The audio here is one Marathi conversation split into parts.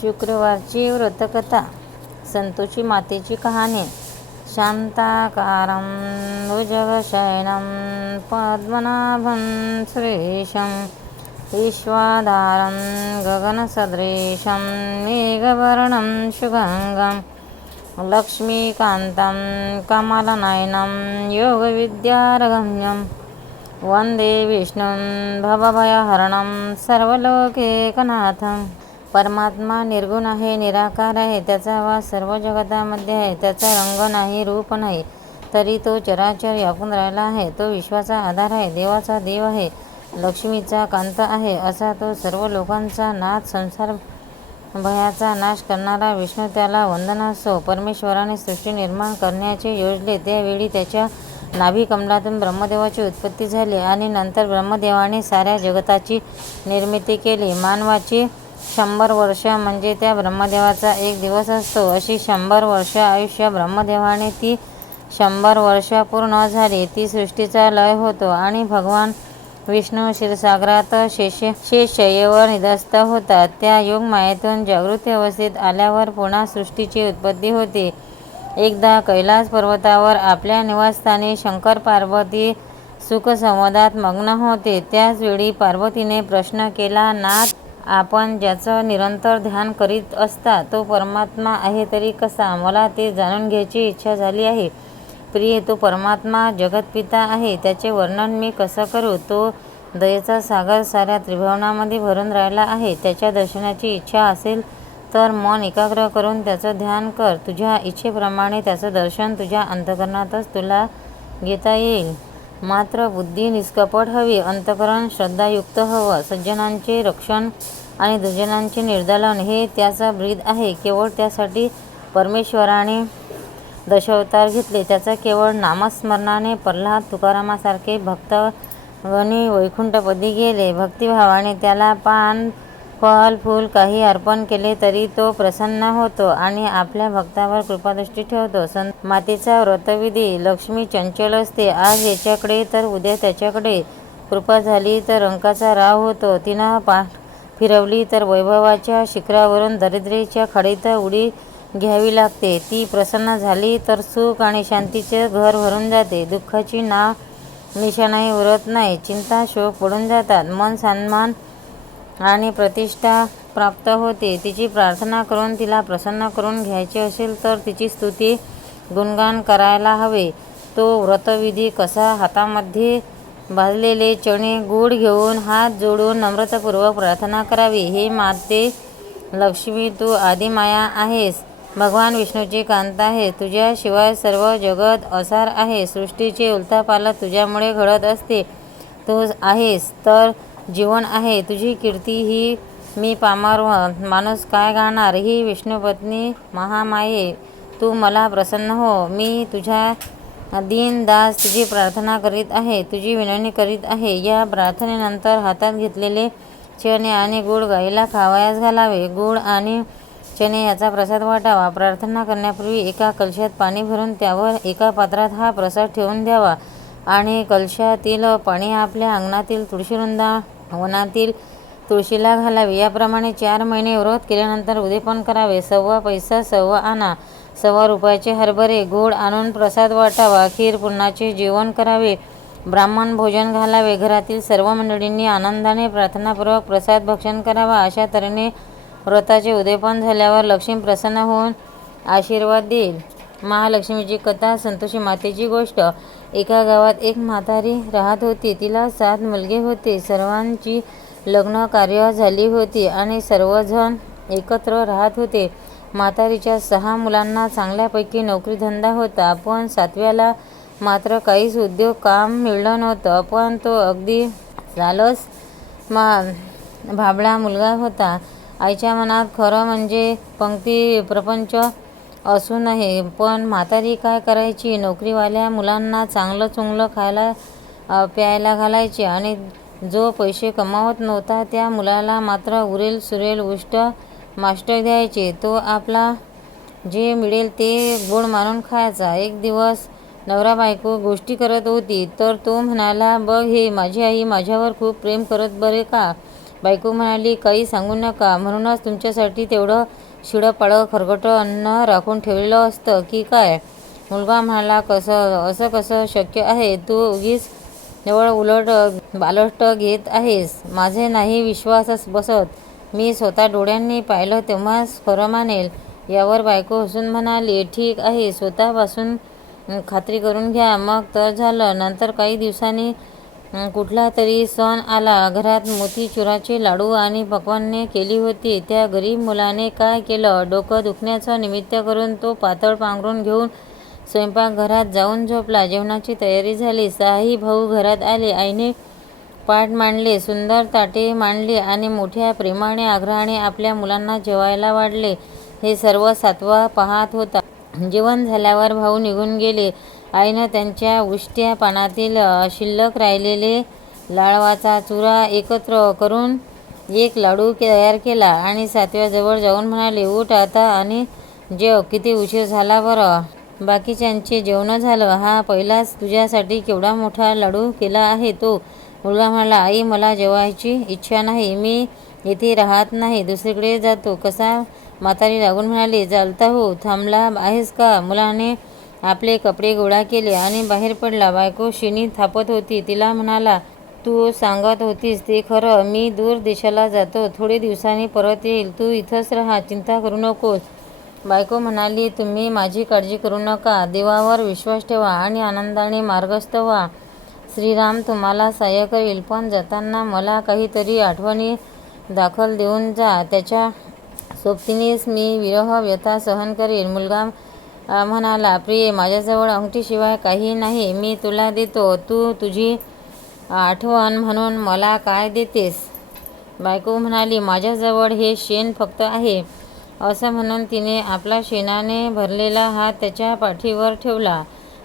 शुक्रवारची व्रतकथा. संतोषी मातेची कहाणी. शांताकारं भुजगशयनं पद्मनाभं सुरेशं विश्वाधारं गगनसदृशं मेघवर्णं शुभांगं लक्ष्मीकान्तं कमलनयनं योगविद्यारगम्यं वंदे विष्णुं भवभयहरणं सर्वलोकैकनाथं. परमात्मा निर्गुण आहे, निराकार आहे. त्याचा वास सर्व जगतामध्ये आहे. त्याचा रंग नाही, रूप नाही, तरी तो चराचर व्यापून राहिला आहे. तो विश्वाचा आधार आहे, देवाचा देव आहे, लक्ष्मीचा कांत आहे. असा तो सर्व लोकांचा नाथ, संसार भयाचा नाश करणारा विष्णू, त्याला वंदनासो. परमेश्वराने सृष्टी निर्माण करण्याचे योजले त्यावेळी त्याच्या नाभी कमलातून ब्रह्मदेवाची उत्पत्ती झाली आणि नंतर ब्रह्मदेवाने साऱ्या जगताची निर्मिती केली. मानवाची 100 वर्ष म्हणजे त्या ब्रह्मदेवाचा एक दिवस असतो. अशी 100 वर्ष आयुष्य ब्रह्मदेवाने ती 100 वर्ष पूर्ण झाली. ती सृष्टीचा लय होतो आणि भगवान विष्णू क्षीरसागरात शेषशय्येवर निधस्त होतात. त्या योगमायेतून जागृती अवस्थेत आल्यावर पुन्हा सृष्टीची उत्पत्ती होते. एकदा कैलास पर्वतावर आपल्या निवासस्थानी शंकर पार्वती सुखसंवादात मग्न होते. त्याच वेळी पार्वतीने प्रश्न केला, नाथ, आपण ज्याचं निरंतर ध्यान करीत असता तो परमात्मा आहे तरी कसा? मला ते जाणून घ्यायची इच्छा झाली आहे. प्रिय, तो परमात्मा जगतपिता आहे. त्याचे वर्णन मी कसं करू? तो दयेचा सागर साऱ्या त्रिभुवनामध्ये भरून राहिला आहे. त्याच्या दर्शनाची इच्छा असेल तर मन एकाग्र करून त्याचं ध्यान कर. तुझ्या इच्छेप्रमाणे त्याचं दर्शन तुझ्या अंतःकरणातच तुला घेता येईल. मात्र बुद्धी निष्कपट हवी, अंतःकरण श्रद्धायुक्त हवं. सज्जनांचे रक्षण आणि दुर्जनांचे निर्दालन हे त्याचं ब्रीद आहे. केवळ त्यासाठी परमेश्वराने दशावतार घेतले. त्याचा केवळ नामस्मरणाने प्रल्हाद तुकारामासारखे भक्तगणी वैकुंठपदी गेले. भक्तिभावाने त्याला पान, फल, फूल काही अर्पण केले तरी तो प्रसन्न होतो आणि आपल्या भक्तावर कृपादृष्टी ठेवतो. मातेचा व्रतविधी. लक्ष्मी चंचल असते. आज याच्याकडे तर उद्या त्याच्याकडे. कृपा झाली तर अंकाचा राव होतो. तिनं पाठ फिरवली तर वैभवाच्या शिखरावरून दरिद्रीच्या खाडीत उडी घ्यावी लागते. ती प्रसन्न झाली तर सुख आणि शांतीचे घर भरून जाते. दुःखाची नाव निशाणाही उरत नाही. चिंता, शोक पडून जातात. मन सन्मान आणि प्रतिष्ठा प्राप्त होते. तिची प्रार्थना करून तिला प्रसन्न करून घ्यायचे असेल तर तिची स्तुती, गुणगान करायला हवे. तो व्रतविधी कसा? हातामध्ये भाजलेले चणे, गूळ घेऊन हात जोडून नम्रतापूर्वक प्रार्थना करावी. हे माते लक्ष्मी, तू आदिमाया आहेस. भगवान विष्णूची कांत आहे. तुझ्याशिवाय सर्व जगत असार आहे. सृष्टीचे उलथापालथ तुझ्यामुळे घडत असते. तू आहेस तर जीवन आहे. तुझी कीर्ती ही मी पामर माणूस काय गाणार? ही विष्णुपत्नी महामाये, तू मला प्रसन्न हो. मी तुझ्या दीन दास तुझी प्रार्थना करीत आहे, तुझी विनवणी करीत आहे. या प्रार्थनेनंतर हातात घेतलेले चणे आणि गूळ गाईला खावयास घालावे. गूळ आणि चणे याचा प्रसाद वाटावा. प्रार्थना करण्यापूर्वी एका कलशात पाणी भरून त्यावर एका पात्रात हा प्रसाद ठेवून द्यावा आणि कलशातील पाणी आपल्या अंगणातील तुळशीवृंदावनातील तुळशीला घालावे. याप्रमाणे 4 महिने व्रत केल्यानंतर उद्यापन करावे. 1.25 पैसा 1.25 आणा, 1.25 रुपयाचे हरभरे, गूळ आणून प्रसाद वाटावा. खीर पुरणाचे जेवण करावे. ब्राह्मण भोजन घालावे. घरातील सर्व मंडळींनी आनंदाने प्रार्थनापूर्वक प्रसाद भक्षण करावा. अशा तऱ्हेने व्रताचे उद्यापन झाल्यावर लक्ष्मी प्रसन्न होऊन आशीर्वाद देईल. महालक्ष्मीची कथा. संतोषी मातेची गोष्ट. एका गावात एक म्हातारी राहत होती. तिला 7 मुलगे होते. सर्वांची लग्न कार्य झाली होती आणि सर्वजण एकत्र राहत होते. म्हातारीच्या 6 मुलांना चांगल्यापैकी नोकरीधंदा होता, पण 7व्याला मात्र काहीच उद्योग काम मिळलं नव्हतं. पण तो अगदी लालच भाबडा मुलगा होता. आईच्या मनात खरं म्हणजे पंक्ती प्रपंच असू नये, पण म्हातारी काय करायची? नोकरीवाल्या मुलांना चांगलं चुंगलं खायला प्यायला घालायची आणि जो पैसे कमावत नव्हता त्या मुलाला मात्र उरेल सुरेल उष्ट माष्ट द्यायचे. तो आपला जे मिळेल ते गोड मानून खायचा. एक दिवस नवरा बायको गोष्टी करत होती तर तो म्हणाला, बघ, हे माझी आई माझ्यावर खूप प्रेम करत बरे का? बायको म्हणाली, काही सांगू नका, म्हणूनच तुमच्यासाठी तेवढं शिळं-पाळं खरकटं अन्न राखून ठेवलेलं असतं की काय? मुलगा म्हणाला, असं कसं शक्य आहे? तू उगीच निव्वळ उलट बालष्ट घेत आहेस. माझे नाही विश्वासच बसत. मी स्वतः डोळ्यांनी पाहिलं तेव्हाच खरं मानेल. यावर बायको हसून म्हणाली, ठीक आहे, स्वतःपासून खात्री करून घ्या, मग तर झालं. नंतर काही दिवसांनी कुठला तरी सण आला. घरात मोतीचुराचे लाडू आणि पक्वान्ने केली होती. त्या गरीब मुलाने काय केलं, डोकं दुखण्याचं निमित्त करून तो पातळ पांघरूण घेऊन स्वयंपाकघरात जाऊन झोपला. जेवणाची तयारी झाली. 6ही भाऊ घरात आले. आईने पाट मांडले, सुंदर ताटे मांडली आणि मोठ्या प्रेमाने आग्रहाने आपल्या मुलांना जेवायला वाढले. हे सर्व सातवा पाहत होता. जेवण झाल्यावर भाऊ निघून गेले. आईनं त्यांच्या उष्ट्या पानातील शिल्लक राहिलेले लाडवाचा चुरा एकत्र करून एक लाडू तयार केला आणि सातव्याजवळ जाऊन म्हणाले, उठ आता आणि जेव. किती उशीर झाला बरं. बाकीच्यांचे जेवण झालं. हा पहिलाच तुझ्यासाठी केवढा मोठा लाडू केला आहे तो. मुलगा म्हणाला, आई, मला जेवायची इच्छा नाही. मी इथे राहत नाही, दुसरीकडे जातो. कसा? म्हातारी रागून म्हणाली, चालता हो, थांबला आहेस का? मुलाने आपले कपडे गोळा केले आणि बाहेर पडला. बायको शिणी थापत होती. तिला म्हणाला, तू सांगत होतीस ते खरं. मी दूर देशाला जातो, थोडे दिवसांनी परत येईल. तू इथंच राहा, चिंता करू नकोस. बायको म्हणाली, तुम्ही माझी काळजी करू नका. देवावर विश्वास ठेवा आणि आनंदाने मार्गस्थ व्हा. श्रीराम तुम्हाला सहाय्य करील. पण जाताना मला काहीतरी आठवणी दाखल देऊन जा. त्याच्या सोबतीनेच मी विरह व्यथा सहन करेन. मुलगा म्हणाला, प्रिये, माझ्याजवळ अंगठीशिवाय काही नाही. मी तुला देतो. तू तुझी आठवण म्हणून मला काय देतेस? बायको म्हणाली, माझ्याजवळ हे शेण फक्त आहे. असं म्हणून तिने आपला शेणाने भरलेला हात त्याच्या पाठीवर ठेवला.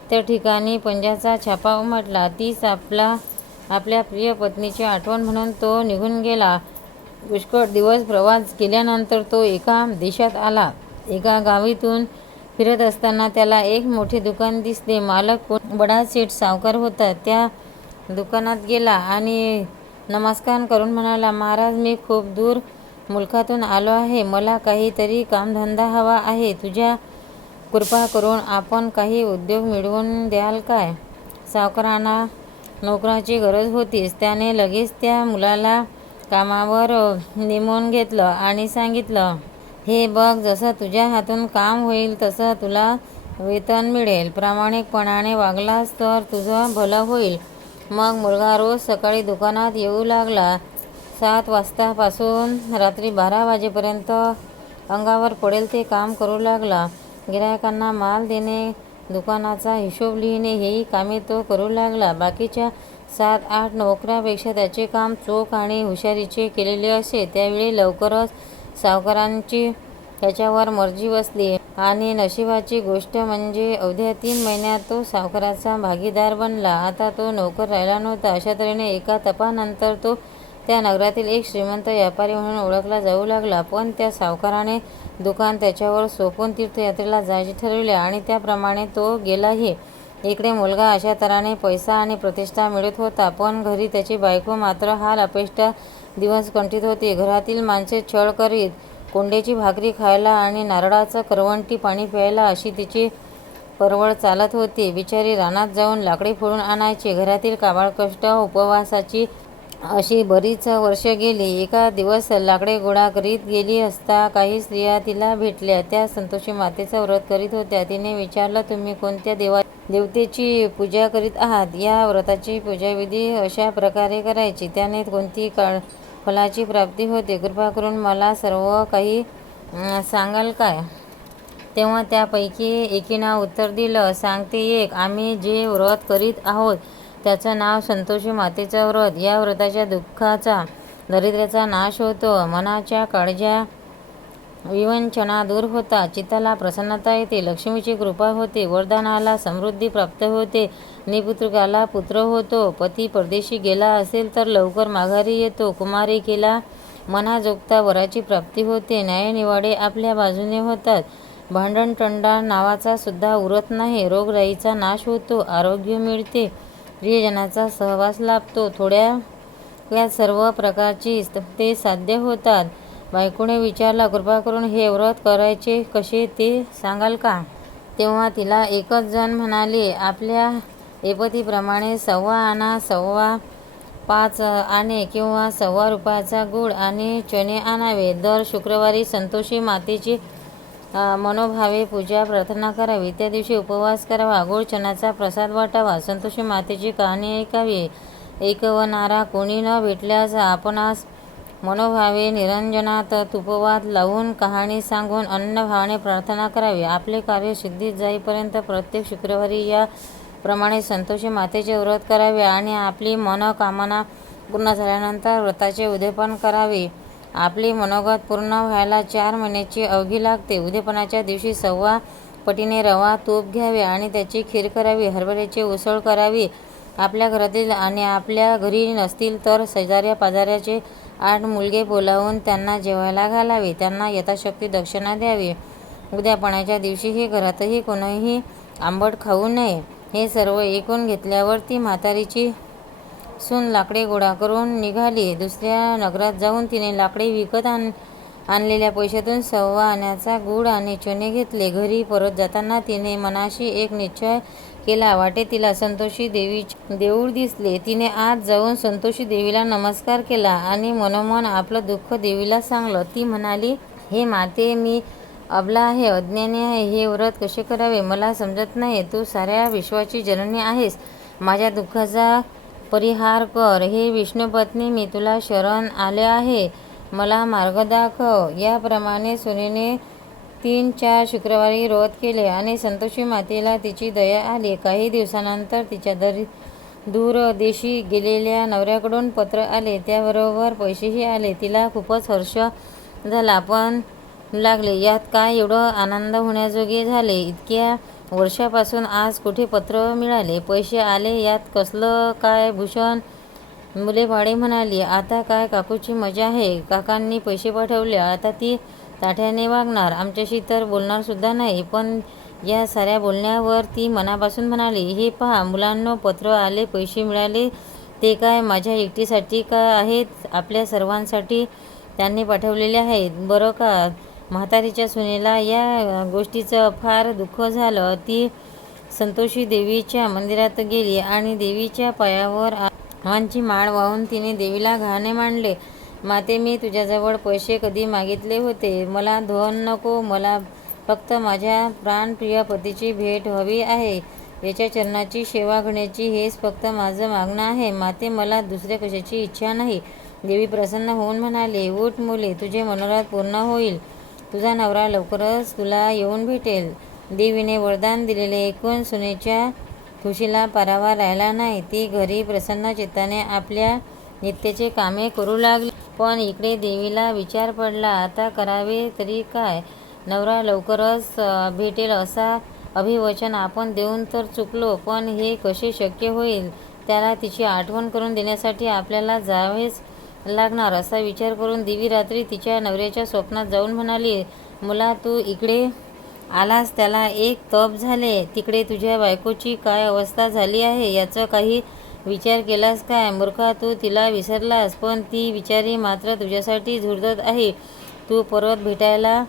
त्या ठिकाणी पंजाचा छापा उमटला. तीच आपल्या प्रिय पत्नीची आठवण म्हणून तो निघून गेला. पुष्कळ दिवस प्रवास केल्यानंतर तो एका देशात आला. एका गावीतून फिरत असताना त्याला एक मोठे दुकान दिसले. मालक बडा सेठ सावकार होता. त्या दुकानात गेला आणि नमस्कार करून म्हणाला, महाराज, मी खूप दूर मुलखातून आलो आहे. मला काहीतरी कामधंदा हवा आहे. तुझ्या कृपा करून आपण काही उद्योग मिळवून द्याल काय? सावकारांना नोकराची गरज होतीच. त्याने लगेच त्या मुलाला कामावर नेमून घेतलं आणि सांगितलं, हे बघ, जसं तुझ्या हातून काम होईल तसं तुला वेतन मिळेल. प्रामाणिकपणाने वागलास तर तुझं भलं होईल. मग मुलगा रोज सकाळी दुकानात येऊ लागला. 7 वाजतापासून रात्री 12 वाजेपर्यंत अंगावर पडेल ते काम करू लागला. गिरायकांना माल देणे, दुकानाचा हिशोब लिहिणे हेही कामे तो करू लागला. बाकीच्या 7-8 नोकरांपेक्षा त्याचे काम चोख आणि हुशारीचे केलेले असे. त्यावेळी लवकरच सावकारांची त्याच्यावर मर्जी बसली आणि नशिबाची गोष्ट म्हणजे अवघ्या 3 महिन्यात तो सावकाराचा भागीदार बनला. आता तो नोकर राहिला नव्हता. अशा तऱ्हेने एका तपानंतर तो त्या नगरातील एक श्रीमंत व्यापारी म्हणून ओळखला जाऊ लागला. पण त्या सावकाराने दुकान त्याच्यावर सोपवून तीर्थयात्रेला जायचे ठरविले आणि त्याप्रमाणे तो गेलाही. इकडे मुलगा अशा तऱ्हेने पैसा आणि प्रतिष्ठा मिळवत होता. पण घरी त्याची बायको मात्र हाल अपेष्टा दिवस कंठीत होती. घरातील माणसे छळ करीत. कोंड्याची भाकरी खायला आणि नारळाचं करवंटी पाणी प्यायला अशी तिची परवड चालत होती. बिचारी रानात जाऊन लाकडे फोडून आणायची. घरातील काबाड कष्ट, उपवासाची अशी बरीच वर्ष गेली. एका दिवस लाकडे गोळा करीत गेली असता काही स्त्रिया तिला भेटल्या. त्या संतोषी मातेचं व्रत करीत होत्या. तिने विचारलं, तुम्ही कोणत्या देवतेची पूजा करीत आहात? या व्रताची पूजाविधी अशा प्रकारे करायची. त्याने कोणती फलाची प्राप्ती होते? कृपा करून मला सर्व काही सांगाल काय? तेव्हा त्यापैकी एकीनं उत्तर दिलं, सांगते एक. आम्ही जे व्रत करीत आहोत त्याचं नाव संतोषी मातेचं व्रत. या व्रताच्या दुःखाचा, दारिद्र्याचा नाश होतो. मनाच्या काळज्या, विवंचना दूर होतात. चित्ताला प्रसन्नता येते. लक्ष्मीची कृपा होते. वरदानाला समृद्धी प्राप्त होते. निपुत्रिकाला पुत्र होतो. पती परदेशी गेला असेल तर लवकर माघारी येतो. कुमारिकेला मनाजोगता वराची प्राप्ती होते. न्यायनिवाडे आपल्या बाजूने होतात. भांडणतंडा नावाचा सुद्धा उरत नाही. रोगराईचा नाश होतो. आरोग्य मिळते. प्रियजनाचा सहवास लाभतो. थोड्या या सर्व प्रकारची ते साध्य होतात. बायकोने विचारलं, कृपा करून हे व्रत करायचे कसे ते सांगाल का? तेव्हा तिला एकच जण म्हणाले, आपल्या ऐपतीप्रमाणे 1.25 आणा, 5.25 आणे किंवा 1.25 रुपयाचा गूळ आणि चणे आणावे. दर शुक्रवारी संतोषी मातेची मनोभावे पूजा प्रार्थना करावी. त्या दिवशी उपवास करावा. गोड चण्याचा प्रसाद वाटावा. संतोषी मातेची कहाणी ऐकावी. ऐकवणारा कोणी न भेटल्यास आपणास मनोभावे निरंजनात तुपवात लावून कहाणी सांगून अनन्यभावाने प्रार्थना करावी. आपले कार्य सिद्धीत जाईपर्यंत प्रत्येक शुक्रवारी या प्रमाणे संतोषी मातेचे व्रत करावे आणि आपली मनोकामना पूर्ण झाल्यानंतर व्रताचे उद्यापन करावे. आपली मनोगत पूर्ण व्हायला 4 महिन्याची अवधी लागते. उद्यापनाच्या दिवशी 1.25 पटीने रवा तूप घ्यावे आणि त्याची खीर करावी. हरभऱ्याची उसळ करावी. आपल्या घरातील आणि आपल्या घरी नसतील तर शेजाऱ्या पाजाऱ्याचे 8 मुलगे बोलावून त्यांना जेवायला घालावे. त्यांना यथाशक्ती दक्षिणा द्यावी. उद्यापनाच्या दिवशी घरातही कोणीही आंबट खाऊ नये. हे सर्व ऐकून घेतल्यावर ती म्हातारीची सून लाकडे गोळा करून निघाली. दुसऱ्या नगरात जाऊन तिने लाकडे विकत आणलेल्या पैशातून 1.25 आण्याचा गूळ आणि चणे घेतले. घरी परत जाताना तिने मनाशी एक निश्चय केला. वाटेत तिला संतोषी देवीचे देऊळ दिसले. तिने आत जाऊन संतोषी देवीला नमस्कार केला आणि मनोमन आपलं दुःख देवीला सांगलं. ती म्हणाली, हे माते, मी अबला आहे, अज्ञानी आहे. हे व्रत कसे करावे मला समजत नाही. तू साऱ्या विश्वाची जननी आहेस. माझ्या दुःखाचा परिहार कर. हे विष्णुपत्नी, मी तुला शरण आले आहे. मला मार्ग दाखव. याप्रमाणे सुनेने 3-4 शुक्रवारी व्रत केले आणि संतोषी मातेला तिची दया आली. काही दिवसानंतर तिच्या दूरदेशी गेलेल्या नवऱ्याकडून पत्र आले. त्याबरोबर पैसेही आले. तिला खूपच हर्ष झाला पण लागले. यात काय एवढं आनंद होण्याजोगे झाले? इतक्या वर्षापासून आज कुठे पत्र मिळाले, पैसे आले, यात कसलं काय भूषण? मुले भाडे म्हणाली, आता काय काकूची मजा आहे. काकांनी पैसे पाठवले. आता ती ताठ्याने वागणार. आमच्याशी तर बोलणार सुद्धा नाही. पण या साऱ्या बोलण्यावर ती मनापासून म्हणाली, हे पहा मुलांनो, पत्र आले, पैसे मिळाले. ते काय माझ्या एकटीसाठी का आहेत? आपल्या सर्वांसाठी त्यांनी पाठवलेले आहेत बरं का. म्हातारीच्या सुनेला या गोष्टीचं फार दुःख झालं. ती संतोषी देवीच्या मंदिरात गेली आणि देवीच्या पायावर आवांची माळ वाहून तिने देवीला गाणे मांडले. माते, मी तुझ्याजवळ पैसे कधी मागितले होते. मला धन नको. मला फक्त माझ्या प्राणप्रिय पतीची भेट हवी आहे. याच्या चरणाची सेवा करण्याची हेच फक्त माझं मागणं आहे. माते, मला दुसऱ्या कशाची इच्छा नाही. देवी प्रसन्न होऊन म्हणाली, उठ मुले, तुझे मनोरथ पूर्ण होईल. तुझा नवरा लवकरच तुला येऊन भेटेल. देवीने वरदान दिलेले ऐकून सुनेच्या खुशीला पारावार राहिला नाही. ती घरी प्रसन्न चित्ताने आपल्या नित्याचे कामे करू लागली. पण इकडे देवीला विचार पडला, आता करावे तरी काय? नवरा लवकरच भेटेल असा अभिवचन आपण देऊन तर चुकलो, पण हे कसे शक्य होईल? त्याला तिची आठवण करून देण्यासाठी आपल्याला जावेच लागणार असा विचार करून देवी रात्री तिच्या नवऱ्याच्या स्वप्नात जाऊन म्हणाली, मुला, तू इकडे आलास त्याला एक तप झाले. तिकडे तुझ्या बायकोची काय अवस्था झाली आहे याचा काही विचार केलास काय? मूर्खा, तू तिला विसरलास, पण ती बिचारी मात्र तुझ्यासाठी झुरत आहे. तू परत भेटायला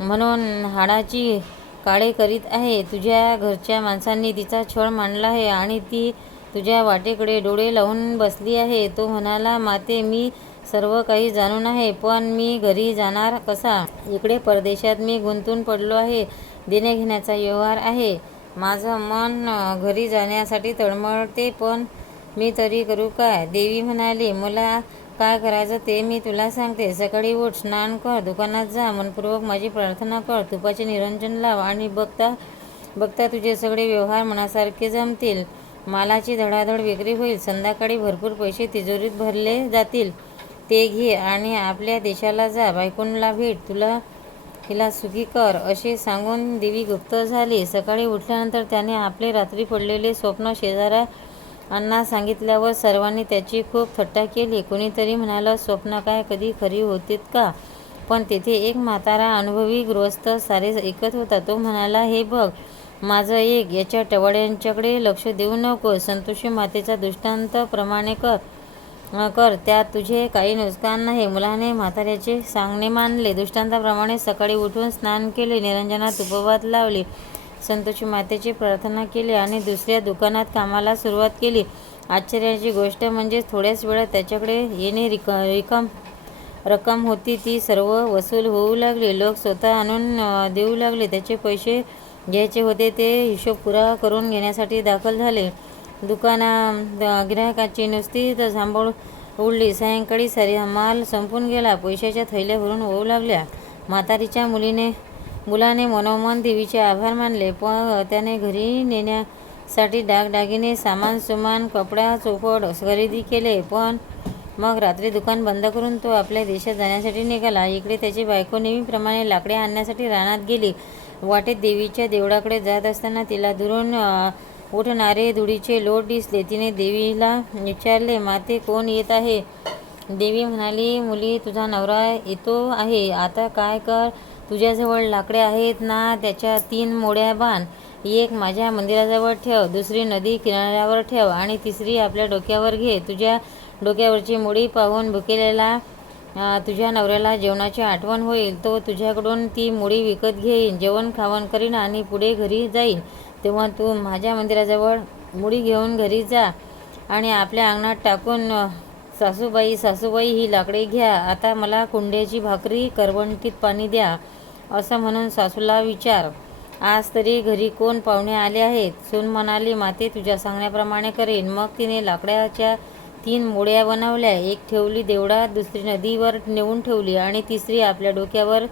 म्हणून हाडाची काळे करीत आहे. तुझ्या घरच्या माणसांनी तिचा छळ मांडला आहे आणि ती तुझ्या वाटेकडे डोळे लावून बसली आहे. तो म्हणाला, माते, मी सर्व काही जाणून आहे, पण मी घरी जाणार कसा? इकडे परदेशात मी गुंतून पडलो आहे. देण्याघेण्याचा व्यवहार आहे. माझं मन घरी जाण्यासाठी तळमळते, पण मी तरी करू काय? देवी म्हणाली, मला काय करायचं ते मी तुला सांगते. सकाळी उठ, स्नान कर, दुकानात जा, मनपूर्वक माझी प्रार्थना कर, तुपाचे निरंजन लाव आणि बघता बघता तुझे सगळे व्यवहार मनासारखे जमतील. मालाची धडाधड विक्री होईल. संध्याकाळी भरपूर पैसे तिजोरीत भरले जातील. ते घे आणि आपल्या देशाला जा. बायकोला भेट, तिला सुखी कर. असे सांगून देवी गुप्त झाली. सकाळी उठल्यानंतर त्याने आपले रात्री पडलेले स्वप्न शेजाऱ्यांना सांगितल्यावर सर्वांनी त्याची खूप थट्टा केली. कुणीतरी म्हणालं, स्वप्न काय कधी खरी होतीत का? पण तेथे एक म्हातारा अनुभवी गृहस्थ सारे ऐकत होता. तो म्हणाला, हे बघ, माझं ऐक, याच्या टवाळ्यांच्याकडे लक्ष देऊ नको. संतोषी मातेचा दृष्टांत प्रमाणे कर. कर, त्यात तुझे काही नुकसान नाही. मुलाने म्हाताऱ्याचे सांगणे मानले. दृष्टांताप्रमाणे सकाळी उठून स्नान केले, निरंजनात तुपभात लावले, संतोषी मातेची प्रार्थना केली आणि दुसऱ्या दुकानात कामाला सुरुवात केली. आश्चर्याची गोष्ट म्हणजे थोड्याच वेळात त्याच्याकडे येणे रक्कम होती ती सर्व वसूल होऊ लागली. लोक स्वतः आणून देऊ लागले. त्याचे पैसे घ्यायचे होते ते हिशोब पुरा करून घेण्यासाठी दाखल झाले. गिरायकाची नुसती झांबड उडली. सायंकाळी सारी माल संपून गेला. पैशाच्या थैल्या भरून होऊ लागल्या. म्हातारीच्या मुलाने मनोमन देवीचे आभार मानले. पण त्याने घरी नेण्यासाठी दागदागिने, सामान सुमान, कपडा चोपड खरेदी केले. पण मग रात्री दुकान बंद करून तो आपल्या देशात जाण्यासाठी निघाला. इकडे त्याची बायको नेहमीप्रमाणे लाकडे आणण्यासाठी रानात गेली. वाटेत देवीच्या देवळाकडे जात असताना तिला दुरून उठणारे धुळीचे लोट दिसले. तिने देवीला विचारले, माते, कोण येत आहे? देवी म्हणाली, मुली, तुझा नवरा येतो आहे. आता काय कर, तुझ्याजवळ लाकडे आहेत ना, त्याच्या 3 मोड्या बांध. एक माझ्या मंदिराजवळ ठेव, दुसरी नदी किनाऱ्यावर ठेव आणि तिसरी आपल्या डोक्यावर घे. तुझ्या डोक्यावरची मुडी पाहून भुकेलेला तुझ्या नवऱ्याला जेवणाची आठवण होईल. तो तुझ्याकडून ती मुडी विकत घेईन, जेवण खावण करीन आणि पुढे घरी जाईन. तेव्हा तू माझ्या मंदिराजवळ मुडी घेऊन घरी जा आणि आपल्या अंगणात टाकून, सासूबाई ही लाकडे घ्या. आता मला कुंड्याची भाकरी, करवंटीत पाणी द्या, असं म्हणून सासूला विचार. आज तरी घरी कोण पाहुणे आले आहेत? सून म्हणाली, माते, तुझ्या सांगण्याप्रमाणे करेन. मग तिने लाकडाच्या 3 मोड्या बनवल्या. एक ठेवली देवळात, दुसरी नदीवर नेऊन ठेवली आणि तिसरी आपल्या डोक्यावर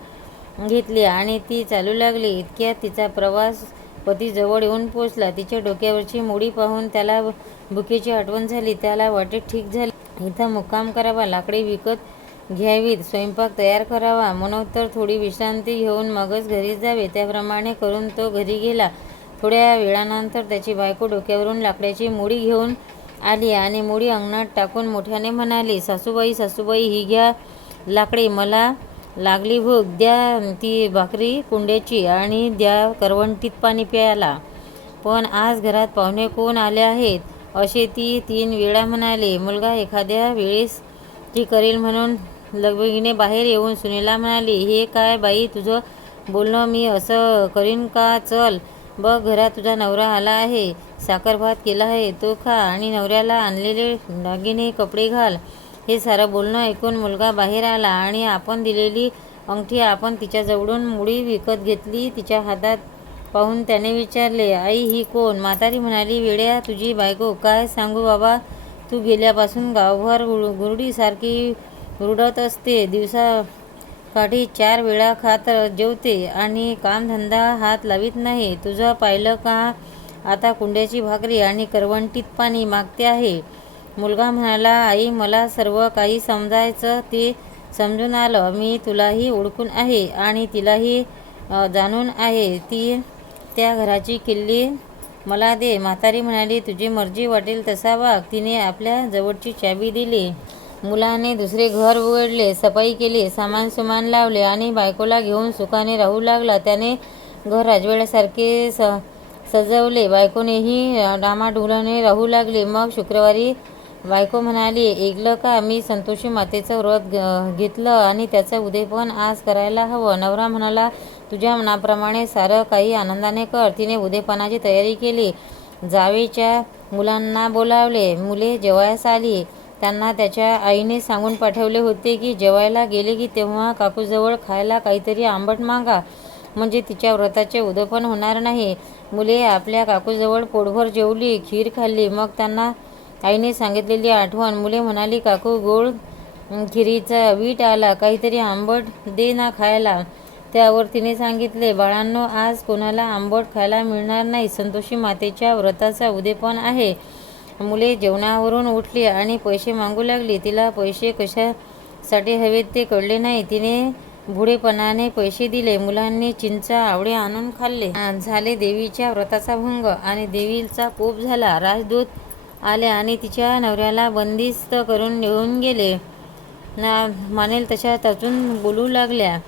घेतली आणि ती चालू लागली. इतक्यात तिचा प्रवास पती जवळ येऊन पोचला. तिच्या डोक्यावरची मुडी पाहून त्याला भुकेची आठवण झाली. त्याला वाटे, ठीक झाले, इथं मुक्काम करावा, लाकडे विकत घ्यावीत, स्वयंपाक तयार करावा, मनोत्तर थोडी विश्रांती घेऊन मगच घरी जावे. त्याप्रमाणे करून तो घरी गेला. थोड्या वेळानंतर त्याची बायको डोक्यावरून लाकडाची मुडी घेऊन आली आणि मुडी अंगणात टाकून मोठ्याने म्हणाली, सासूबाई, ही घ्या लाकडे. मला लागली भूक, द्या ती भाकरी कुंड्याची आणि द्या करवंटीत पाणी प्यायला. पण आज घरात पाहुणे कोण आले आहेत? असे ती 3 वेळा म्हणाली. मुलगा एखाद्या वेळेस ती करील म्हणून लगबगीने बाहेर येऊन सुनेला म्हणाली, हे काय बाई तुझं बोलणं, मी असं करीन का? चल बघ, घरात तुझा नवरा आला आहे, साखर भात केला आहे, तो खा आणि नवऱ्याला आणलेले दागिने, कपडे घाल. हे सारं बोलणं ऐकून मुलगा बाहेर आला आणि आपण दिलेली अंगठी आपण तिच्याजवळून मुडी विकत घेतली तिच्या हातात पाहून त्याने विचारले, आई, ही कोण? म्हातारी म्हणाली, वेड्या, तुझी बायको. काय सांगू बाबा, तू गेल्यापासून गावभर गुरुडीसारखी रुडत असते. दिवसाकाठी 4 वेळा खात जेवते आणि कामधंदा हात लावित नाही. तुझं पाहिलं का? आता कुंड्याची भाकरी आणि करवंटीत पाणी मागते आहे. मुलगा म्हणाला, आई, मला सर्व काही समजायचं ते समजून आलं. मी तुलाही ओळखून आहे आणि तिलाही जाणून आहे. ती त्या घराची किल्ली मला दे. म्हातारी म्हणाली, तुझी मर्जी वाटेल तसा वाग. तिने आपल्या जवळची चाबी दिली. मुलाने दुसरे घर उघडले, सफाई केली, सामान सुमान लावले आणि बायकोला घेऊन सुखाने राहू लागला. त्याने घर राजवाड्यासारखे सजवले. बायकोनेही डामाडोलाने राहू लागली. मग शुक्रवारी बायको म्हणाली, ऐकलं का, मी संतोषी मातेचं व्रत घेतलं आणि त्याचं उद्यापन आज करायला हवं. नवरा म्हणाला, तुझ्या मनाप्रमाणे सारं काही आनंदाने कर. तिने उद्यापनाची तयारी केली. जावेच्या मुलांना बोलावले. मुले जेवायस आली. त्यांना त्याच्या आईने सांगून पाठवले होते की जेवायला गेले की तेव्हा काकूजवळ खायला काहीतरी आंबट मागा, म्हणजे तिच्या व्रताचे उद्यापन होणार नाही. मुले आपल्या काकूजवळ पोटभर जेवली, खीर खाल्ली. मग त्यांना आईने सांगितलेली आठवण. मुले म्हणाली, काकू, गोड खिरीचा वीट आला, काहीतरी आंबट दे ना खायला. त्यावर तिने सांगितले, बाळांनो, आज कोणाला आंबट खायला मिळणार नाही. संतोषी मातेच्या व्रताचा उद्यापन आहे. मुले जेवणावरून उठली आणि पैसे मागू लागली. तिला पैसे कशासाठी हवेत ते कळले नाही. तिने भोळेपणाने पैसे दिले. मुलांनी चिंचा, आवळे आणून खाल्ले. झाले देवीच्या व्रताचा भंग आणि देवीचा कोप झाला. राजदूत आले आणि तिच्या नवऱ्याला बंदिस्त करून घेऊन गेले. मानेल तशा त्यातून बोलू लागल्या,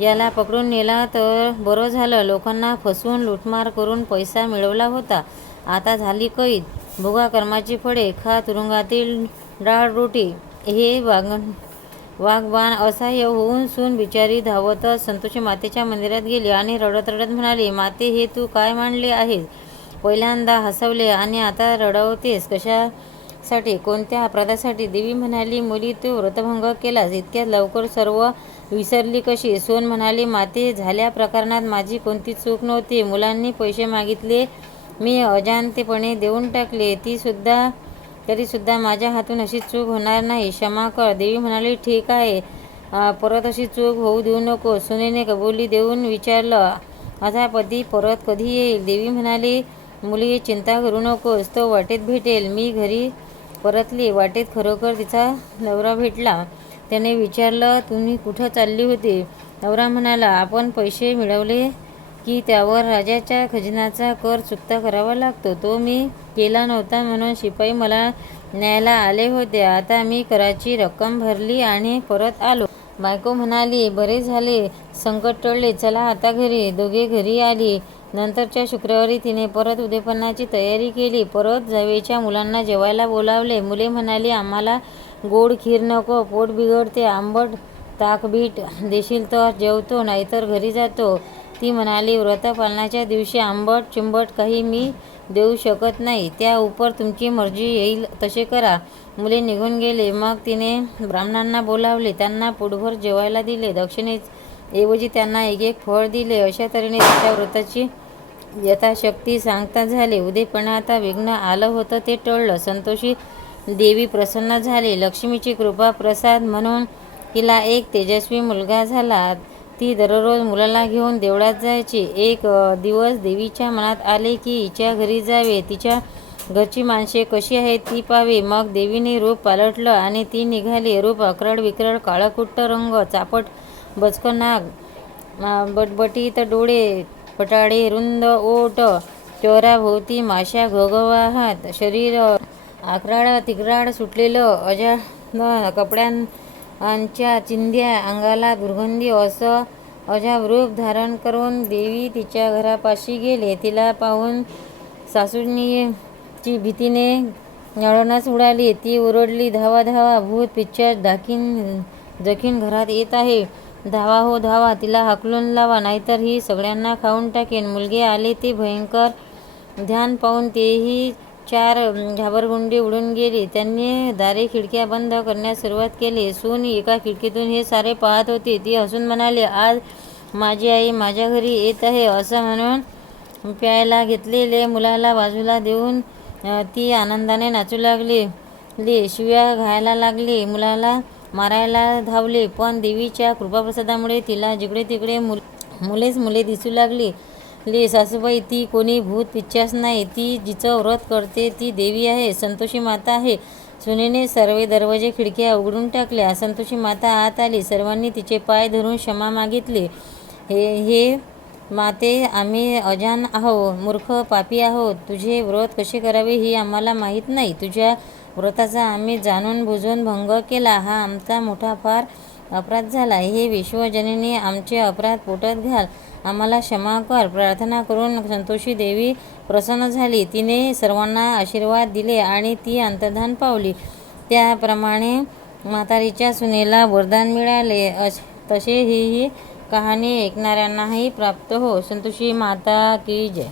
याला पकडून नेला तर बरं झालं. लोकांना फसवून लूटमार करून पैसा मिळवला होता, आता झाली कैद. भोगा कर्माची फळे, खा तुरुंगातील डाळ रोटी हे वाघबाण असह्य होऊन सून बिचारी धावतच संतोषी मातेच्या मंदिरात गेली आणि रडत रडत म्हणाली, माते, हे तू काय मांडले आहेस? पहिल्यांदा हसवले आणि आता रडवतेस कशासाठी? कोणत्या अपराधासाठी? देवी म्हणाली, मुली, तू व्रतभंग केलास, इतक्यात लवकर सर्व विसरली कशी? सून म्हणाली, माते, झाल्या प्रकरणात माझी कोणती चूक नव्हती. मुलांनी पैसे मागितले, मी अजाणतेपणे देऊन टाकले, तरीसुद्धा माझ्या हातून अशी चूक होणार नाही, क्षमा कर. देवी म्हणाली, ठीक आहे, परत अशी चूक होऊ देऊ नको. सुनेने कबुली देऊन विचारलं, माझा पती परत कधी येईल? देवी म्हणाली, मुली, चिंता करू नकोस, तो वाटेत भेटेल. मी घरी परतली, वाटेत खरोखर तिचा नवरा भेटला. त्याने विचारलं, तुम्ही कुठं चालली होती? नवरा म्हणाला, आपण पैसे मिळवले की त्यावर राजाच्या खजिन्याचा कर चुकता करावा लागतो, तो मी केला नव्हता म्हणून शिपाई मला न्यायला आले होते. आता मी कराची रक्कम भरली आणि परत आलो. बायको म्हणाली, बरे झाले, संकट टळले, चला आता घरी. दोघे घरी आली. नंतरच्या शुक्रवारी तिने परत उद्यापनाची तयारी केली. परत जावेच्या मुलांना जेवायला बोलावले. मुले म्हणाली, आम्हाला गोड खीर नको, पोट बिघडते, आंबट ताकबीट देशील तर जेवतो, नाहीतर घरी जातो. ती म्हणाली, व्रत पालनाच्या दिवशी आंबट चिंबट काही मी देऊ शकत नाही, त्या उपर तुमची मर्जी येईल तसे करा. मुले निघून गेले. मग तिने ब्राह्मणांना बोलावले, त्यांना पोटभर जेवायला दिले, दक्षिणेऐवजी त्यांना एक एक फळ दिले. अशा तऱ्हेने तिच्या व्रताची यथाशक्ती सांगता झाले. उद्यापनात विघ्न आलं होतं ते टळलं. संतोषी देवी प्रसन्न झाली. लक्ष्मीची कृपा प्रसाद म्हणून तिला एक तेजस्वी मुलगा झाला. ती दररोज मुलाला घेऊन देवळात जायची. एक दिवस देवीच्या मनात आले की हिच्या घरी जावे, तिच्या घरची माणसे कशी आहेत ती पाहावी. मग देवीने रूप पालटलं आणि ती निघाली. रूप अक्रड विक्रड, काळकुट्ट रंग, चापट बचकं नाक, बटबटीत डोळे, पटाडे रुंद ओठ, चेहऱ्याभोवती माशा घोघवाहात, शरीर आकराड तिकराड सुटलेलं, अजाण कपड्यांच्या चिंध्या, अंगाला दुर्गंधी, असं अजाब रूप धारण करून देवी तिच्या घरापाशी गेले. तिला पाहून सासूची भीतीने नळणच उडाली. ती ओरडली, धावा धावा, भूत पिशाच जखीन घरात येत आहे, धावा हो धावा, तिला हाकलून लावा, नाहीतर ही सगळ्यांना खाऊन टाकेन. मुलगे आले ते भयंकर ध्यान पाहून तेही चार घाबरगुंडी उडून गेली. त्यांनी दारे खिडक्या बंद करण्यास सुरुवात केली. सून एका खिडकीतून हे सारे पाहत होती. ती हसून म्हणाली, आज माझी आई माझ्या घरी येत आहे. असं म्हणून प्यायला घेतलेले मुलाला बाजूला देऊन ती आनंदाने नाचू लागली, शिव्या घालायला लागली, मुलाला मारायला धावली. पण देवीच्या कृपाप्रसादामुळे तिला जिकडे तिकडे मुलेच मुले दिसू लागली. सासूबाई, ती कोणी भूत पिशाच नाही, ती जिचं व्रत करते ती देवी आहे, संतोषी माता आहे. सुनेने सर्व दरवाजे खिडक्या उघडून टाकल्या. संतोषी माता आत आली. सर्वांनी तिचे पाय धरून क्षमा मागितली. हे माते, आम्ही अजाण आहोत, मूर्ख पापी आहोत. तुझे व्रत कसे करावे ही आम्हाला माहीत नाही. तुझ्या व्रताचा आम्ही जाणून बुजून भंग केला. हा आमचा मोठा फार अपराध झाला. हे विश्वजननी, आमचे अपराध पोटात घाल, आम्हाला क्षमा कर. प्रार्थना करून संतोषी देवी प्रसन्न झाली. तिने सर्वांना आशीर्वाद दिले आणि ती अंतर्धान पावली. त्याप्रमाणे म्हातारीच्या सुनेला वरदान मिळाले. तसे ही कहाणी ऐकणाऱ्यांनाही प्राप्त हो. संतोषी माता की जय.